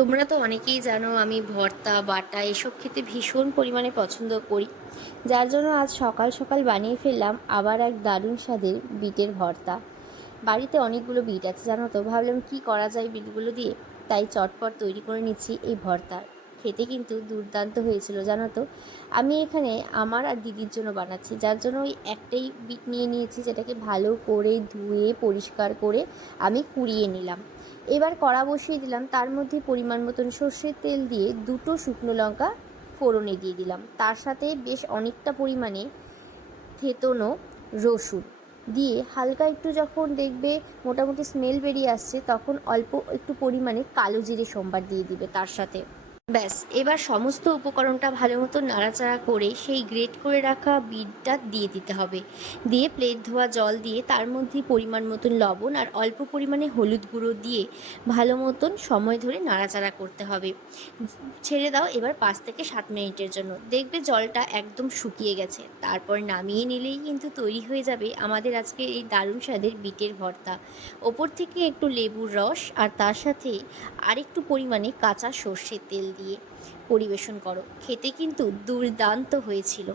তোমরা তো অনেকেই জানো আমি ভর্তা বাটা এসব খেতে ভীষণ পরিমাণে পছন্দ করি। যার জন্য আজ সকাল সকাল বানিয়ে ফেললাম আবার এক দারুণ স্বাদের বিটের ভর্তা। বাড়িতে অনেকগুলো বিট আছে জানো তো, ভাবলাম কি করা যায় বিটগুলো দিয়ে। তাই চটপট তৈরি করে নিচ্ছি এই ভর্তা। খেতে কিন্তু দুর্দান্ত হয়েছিল জানো তো। আমি এখানে আমার আর দিদির জন্য বানাচ্ছি, যার জন্য ওই একটাই বিট নিয়ে নিয়েছি, যেটাকে ভালো করে ধুয়ে পরিষ্কার করে আমি কুড়িয়ে নিলাম। এবার কড়া বসিয়ে দিলাম, তার মধ্যে পরিমাণ মতন সর্ষের তেল দিয়ে দুটো শুকনো লঙ্কা ফোড়নে দিয়ে দিলাম, তার সাথে বেশ অনেকটা পরিমাণে থেতনো রসুন দিয়ে হালকা একটু যখন দেখবে মোটামুটি স্মেল বেরিয়ে আসছে, তখন অল্প একটু পরিমাণে কালো জিরে সম্বার দিয়ে দিবে তার সাথে। ব্যাস, এবার সমস্ত উপকরণটা ভালো মতো নাড়াচাড়া করে সেই গ্রেট করে রাখা বিটটা দিয়ে দিতে হবে। দিয়ে প্লেট ধোয়া জল দিয়ে তার মধ্যে পরিমাণ মতন লবণ আর অল্প পরিমাণে হলুদ গুঁড়ো দিয়ে ভালো মতন সময় ধরে নাড়াচাড়া করতে হবে। ছেড়ে দাও এবার 5 থেকে 7 মিনিটের জন্য, দেখবে জলটা একদম শুকিয়ে গেছে। তারপর নামিয়ে নিলেই কিন্তু তৈরি হয়ে যাবে আমাদের আজকের এই দারুণ স্বাদের বিটের ভর্তা। ওপর থেকে একটু লেবুর রস আর তার সাথে আরেকটু পরিমাণে কাঁচা সর্ষের তেল দিয়ে পরিবেশন করো, খেতে কিন্তু দুর্দান্ত হয়েছিল।